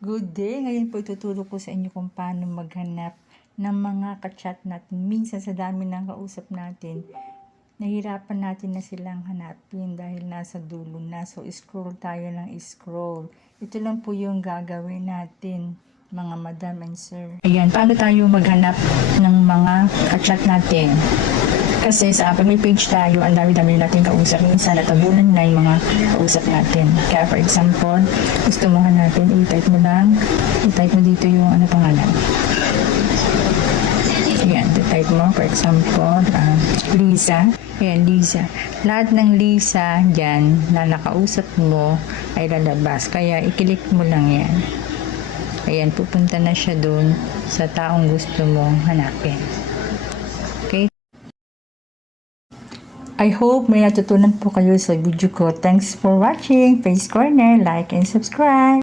Good day! Ngayon po ituturo ko sa inyo kung paano maghanap ng mga ka-chat natin. Minsan sa dami ng kausap natin, nahirapan natin na silang hanapin dahil nasa dulo na. So, scroll tayo ng scroll. Ito lang po yung gagawin natin, mga madam and sir. Ayan, paano tayo maghanap ng mga ka-chat natin? Kasi sa may page tayo, ang dami-dami natin kausap. Minsan natabunan na yung mga kausap natin. Kaya for example, gusto mo hanapin, i-type mo dito yung pangalan. Ayan, i-type mo, for example, Lisa. Ayan, Lisa. Lahat ng Lisa dyan na nakausap mo ay lalabas. Kaya i-click mo lang yan. Ayan, pupunta na siya dun sa taong gusto mong hanapin. Okay? I hope may natutunan po kayo sa video ko. Thanks for watching. Face Corner, like and subscribe.